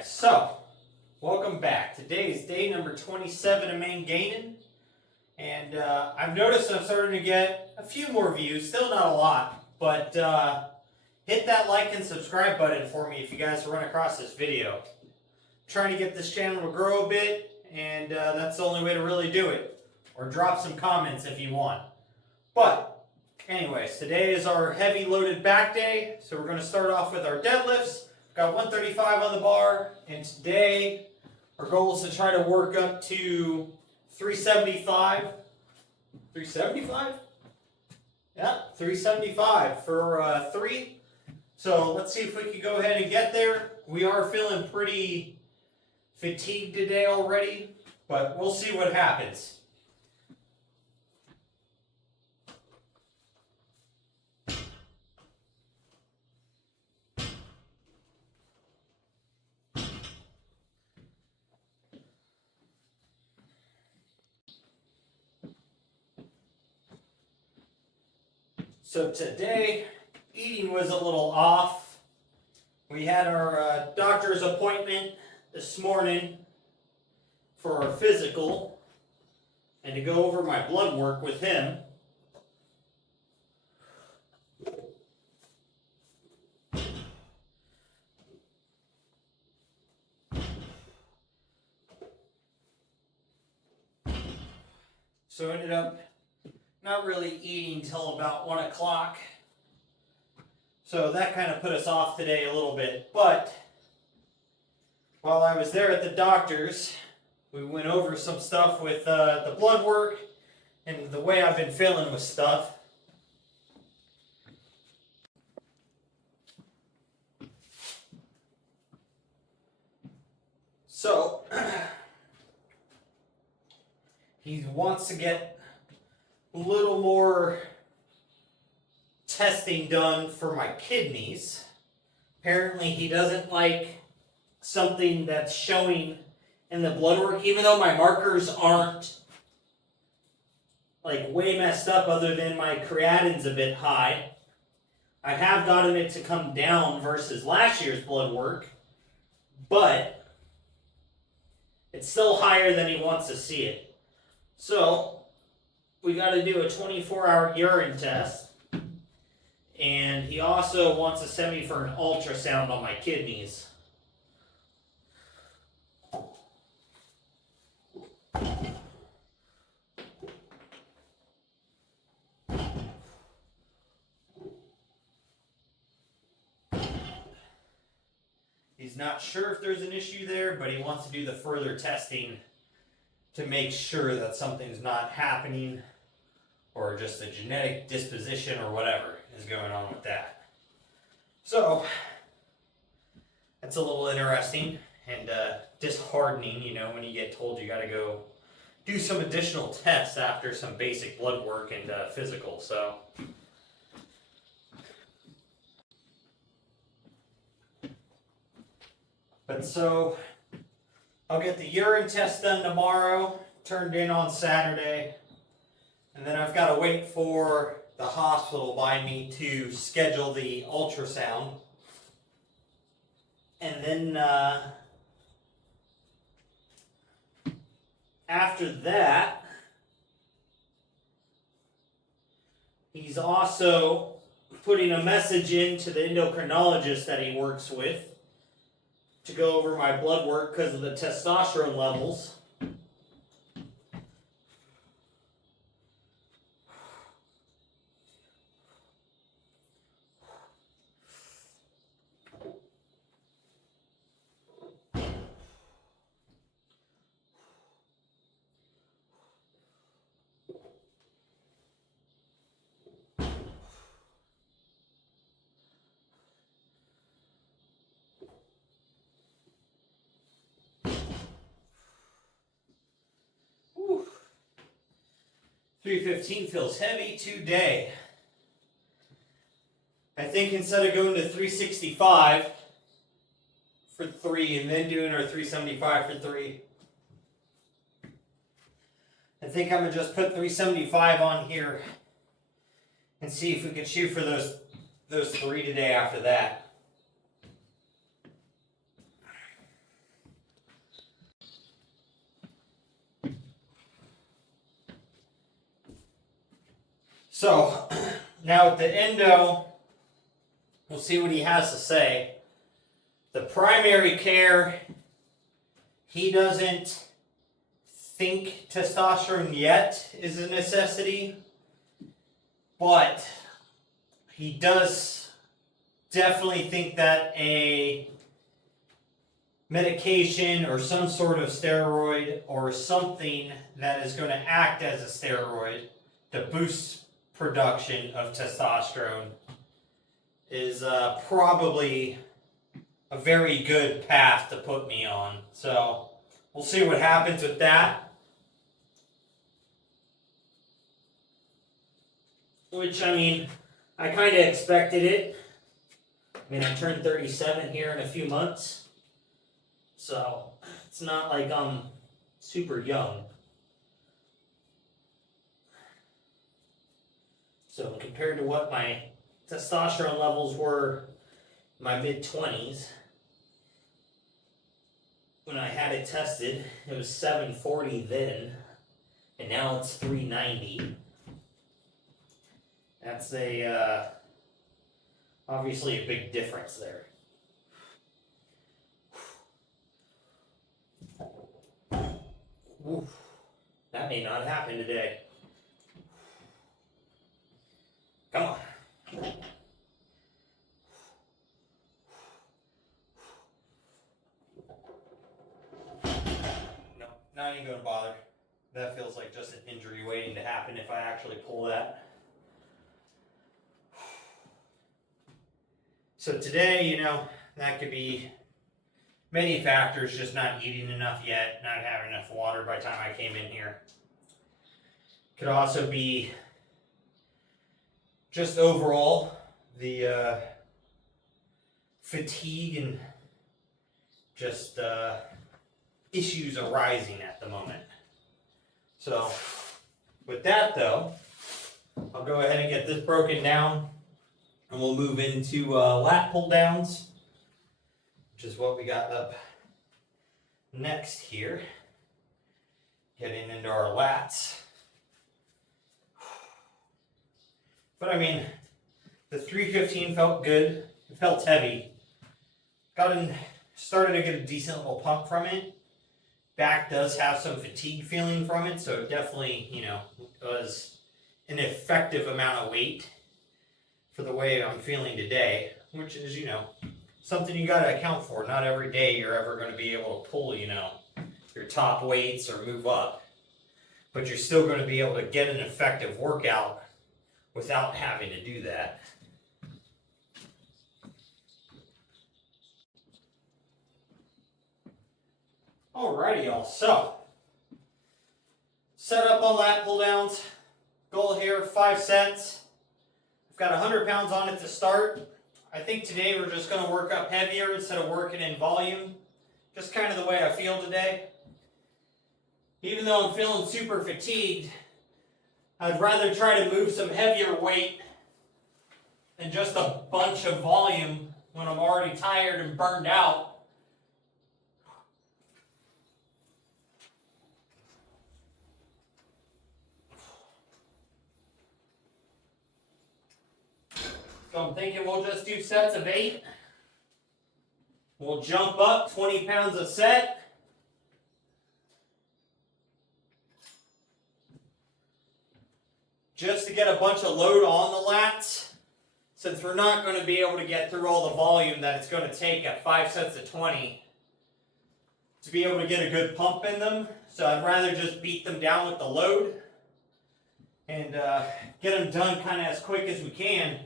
guys, so welcome back. Today is day number 27 of main gaining, and I've noticed I'm starting to get a few more views, still not a lot, but hit that like and subscribe button for me if you guys run across this video. I'm trying to get this channel to grow a bit, and that's the only way to really do it, or drop some comments if you want. But anyways, today is our heavy loaded back day, so we're going to start off with our deadlifts. Got 135 on the bar, and today our goal is to try to work up to 375. 375? Yeah, 375 for 3. So let's see if we can go ahead and get there. We are feeling pretty fatigued today already, but we'll see what happens. So today, eating was a little off. We had our doctor's appointment this morning for our physical and to go over my blood work with him. So I ended up not really eating till about 1 o'clock. So that kind of put us off today a little bit. But while I was there at the doctor's, we went over some stuff with the blood work and the way I've been feeling with stuff. So he wants to get a little more testing done for my kidneys. Apparently he doesn't like something that's showing in the blood work, even though my markers aren't like way messed up other than my creatine's a bit high. I have gotten it to come down versus last year's blood work, but it's still higher than he wants to see it. So we got to do a 24-hour urine test, and he also wants to send me for an ultrasound on my kidneys. He's not sure if there's an issue there, but he wants to do the further testing to make sure that something's not happening or just a genetic disposition or whatever is going on with that. So that's a little interesting and disheartening, you know, when you get told you got to go do some additional tests after some basic blood work and physical. So I'll get the urine test done tomorrow, turned in on Saturday, and then I've got to wait for the hospital by me to schedule the ultrasound. And then after that, he's also putting a message in to the endocrinologist that he works with to go over my blood work because of the testosterone levels. Whew. 315 feels heavy today. I think instead of going to 365 for 3 and then doing our 375 for 3, I think I'm going to just put 375 on here and see if we can shoot for those 3 today after that. So now at the endo, we'll see what he has to say. The primary care, he doesn't think testosterone yet is a necessity, but he does definitely think that a medication or some sort of steroid or something that is going to act as a steroid to boost production of testosterone is probably a very good path to put me on. So we'll see what happens with that. Which, I mean, I kind of expected it. I mean, I turned 37 here in a few months. So it's not like I'm super young. So compared to what my testosterone levels were in my mid-20s, when I had it tested, it was 740 then, and now it's 390. That's obviously a big difference there. Oof. That may not happen today. Come on. No, not even gonna bother. That feels like just an injury waiting to happen if I actually pull that. So today, you know, that could be many factors, just not eating enough yet, not having enough water by the time I came in here. Could also be just overall the fatigue and just issues arising at the moment. So with that though, I'll go ahead and get this broken down and we'll move into lat pull downs, which is what we got up next here. Getting into our lats. But I mean, the 315 felt good. It felt heavy. Started to get a decent little pump from it. Back does have some fatigue feeling from it, so it definitely, you know, was an effective amount of weight for the way I'm feeling today, which is, you know, something you got to account for. Not every day you're ever going to be able to pull, you know, your top weights or move up, but you're still going to be able to get an effective workout without having to do that. Alrighty, y'all. So, set up on lat pull downs. Goal here, 5 sets. I've got 100 pounds on it to start. I think today we're just going to work up heavier instead of working in volume. Just kind of the way I feel today. Even though I'm feeling super fatigued, I'd rather try to move some heavier weight than just a bunch of volume when I'm already tired and burned out. So I'm thinking we'll just do sets of 8. We'll jump up 20 pounds a set. Just to get a bunch of load on the lats, since we're not going to be able to get through all the volume that it's going to take at 5 sets of 20 to be able to get a good pump in them. So I'd rather just beat them down with the load and get them done kind of as quick as we can.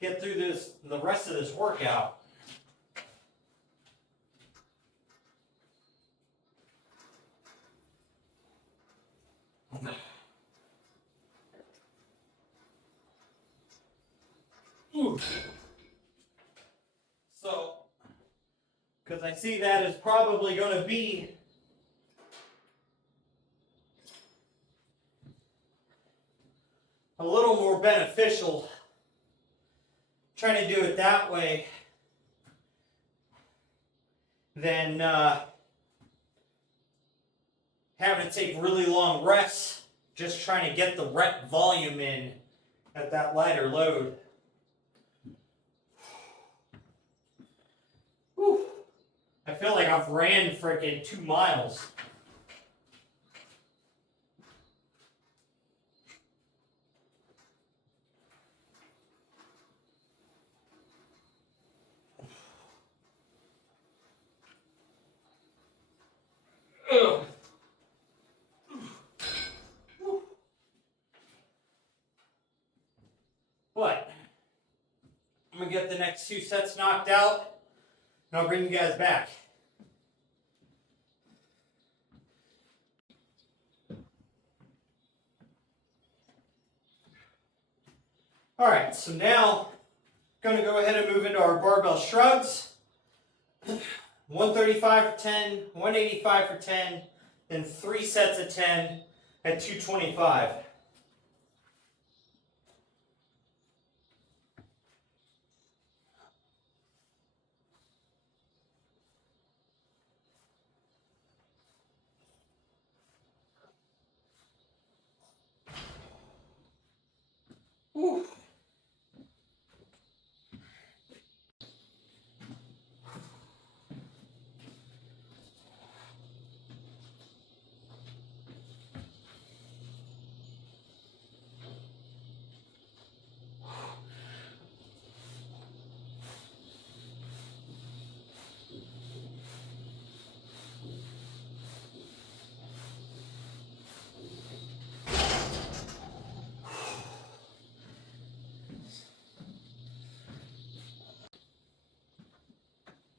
Get through the rest of this workout. So, because I see that is probably going to be a little more beneficial trying to do it that way than having to take really long rests just trying to get the rep volume in at that lighter load. Whew. I feel like I've ran freaking 2 miles. Ugh. But I'm gonna get the next 2 sets knocked out, and I'll bring you guys back. All right, so now I'm gonna go ahead and move into our barbell shrugs. 135 for 10, 185 for 10, then 3 sets of 10 at 225. Whew.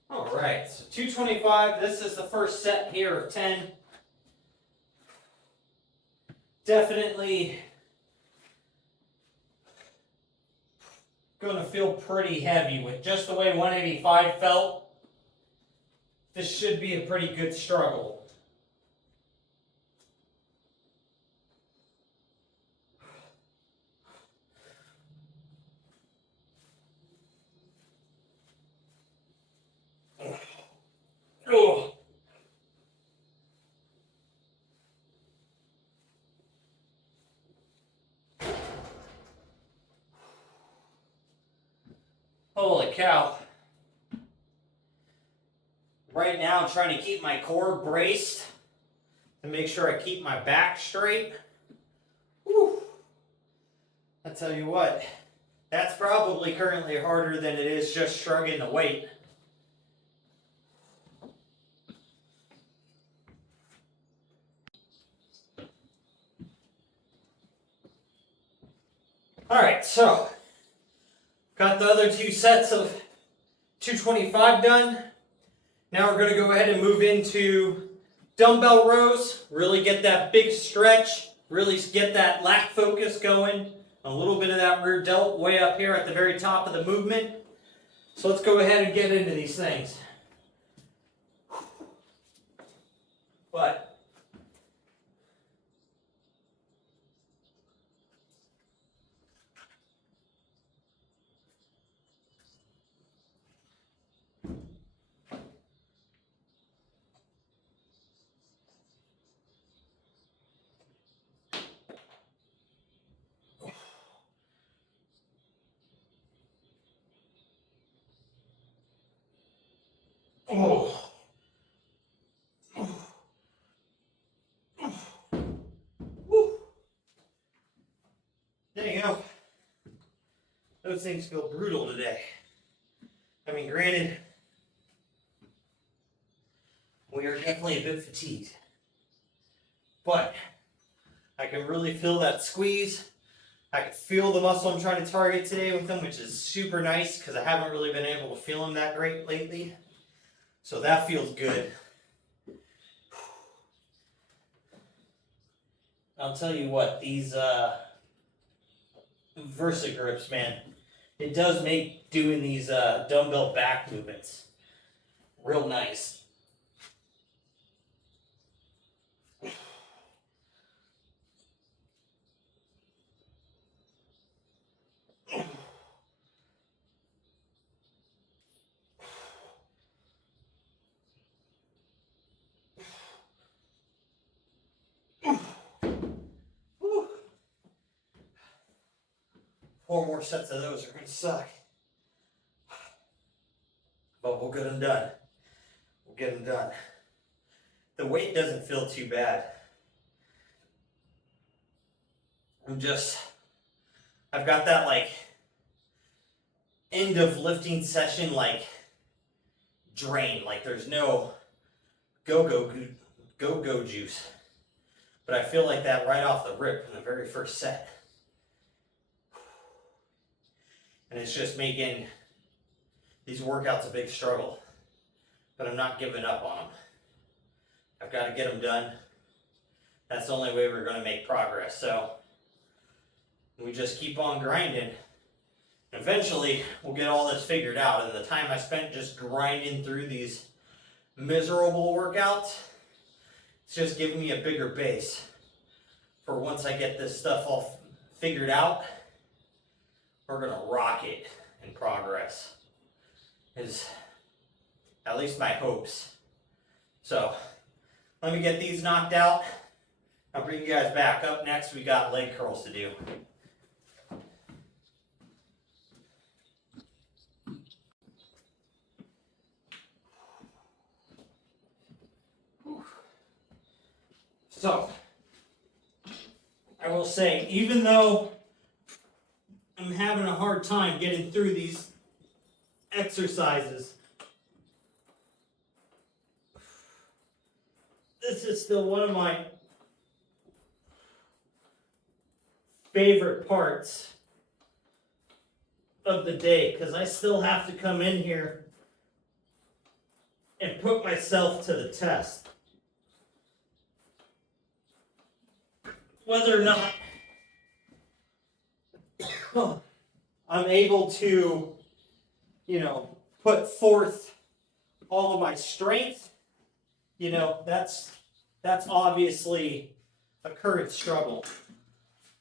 All right, so 225, this is the first set here of 10. Definitely gonna feel pretty heavy with just the way 185 felt. This should be a pretty good struggle. Oh. Holy cow. Right now I'm trying to keep my core braced to make sure I keep my back straight. Whew. I tell you what, that's probably currently harder than it is just shrugging the weight. Alright, so got the other 2 sets of 225 done. Now we're going to go ahead and move into dumbbell rows. Really get that big stretch. Really get that lat focus going. A little bit of that rear delt way up here at the very top of the movement. So let's go ahead and get into these things. But oh. There you go. Those things feel brutal today. I mean, granted, we are definitely a bit fatigued. But I can really feel that squeeze. I can feel the muscle I'm trying to target today with them, which is super nice because I haven't really been able to feel them that great lately. So that feels good. I'll tell you what, these Versa grips, man, it does make doing these dumbbell back movements real nice. 4 more sets of those are going to suck. But we'll get them done. We'll get them done. The weight doesn't feel too bad. I've got that like end of lifting session like drain. Like there's no go-go juice. But I feel like that right off the rip in the very first set. And it's just making these workouts a big struggle. But I'm not giving up on them. I've got to get them done. That's the only way we're going to make progress. So we just keep on grinding. Eventually, we'll get all this figured out. And the time I spent just grinding through these miserable workouts, it's just giving me a bigger base for once I get this stuff all figured out. We're going to rock it in progress. Is at least my hopes. So let me get these knocked out. I'll bring you guys back. Up next, we got leg curls to do. So, I will say, even though I'm having a hard time getting through these exercises, this is still one of my favorite parts of the day, because I still have to come in here and put myself to the test. Whether or not I'm able to, put forth all of my strength, that's obviously a current struggle.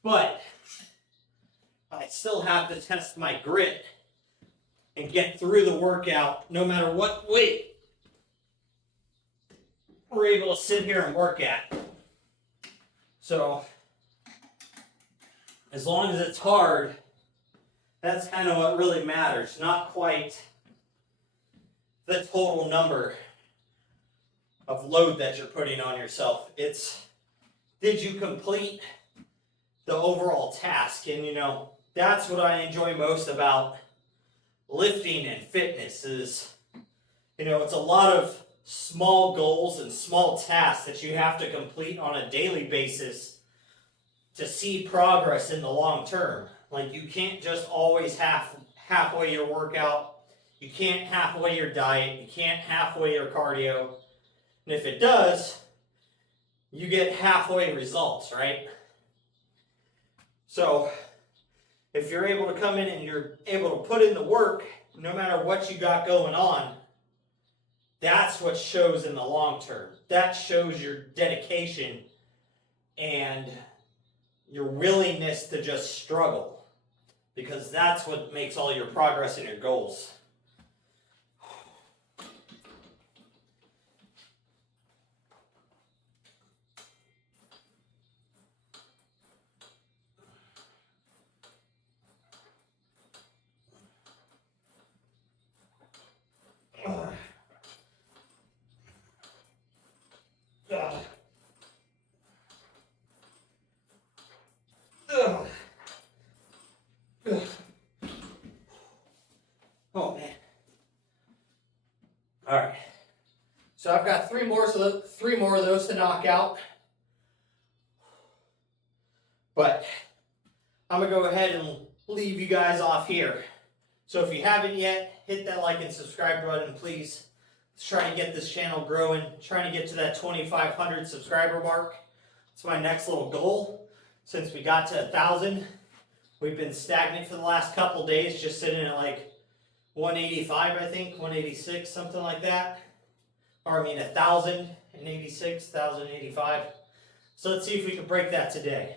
But I still have to test my grit and get through the workout no matter what weight we're able to sit here and work at. So, as long as it's hard, that's kind of what really matters. Not quite the total number of load that you're putting on yourself. It's, did you complete the overall task? And that's what I enjoy most about lifting and fitness is, it's a lot of small goals and small tasks that you have to complete on a daily basis to see progress in the long term. Like you can't just always halfway your workout. You can't halfway your diet. You can't halfway your cardio. And if it does, you get halfway results, right? So if you're able to come in and you're able to put in the work, no matter what you got going on, that's what shows in the long term. That shows your dedication and your willingness to just struggle, because that's what makes all your progress and your goals. Oh man. All right. So I've got three more of those to knock out. But I'm gonna go ahead and leave you guys off here. So if you haven't yet, hit that like and subscribe button, please. Let's try to get this channel growing. Trying to get to that 2,500 subscriber mark. It's my next little goal. Since we got to 1,000, we've been stagnant for the last couple days, just sitting at like 185, I think, 186, something like that. Or 1,086, 1,085. So let's see if we can break that today.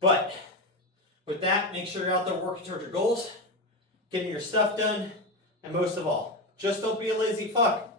But with that, make sure you're out there working towards your goals, getting your stuff done, and most of all, just don't be a lazy fuck.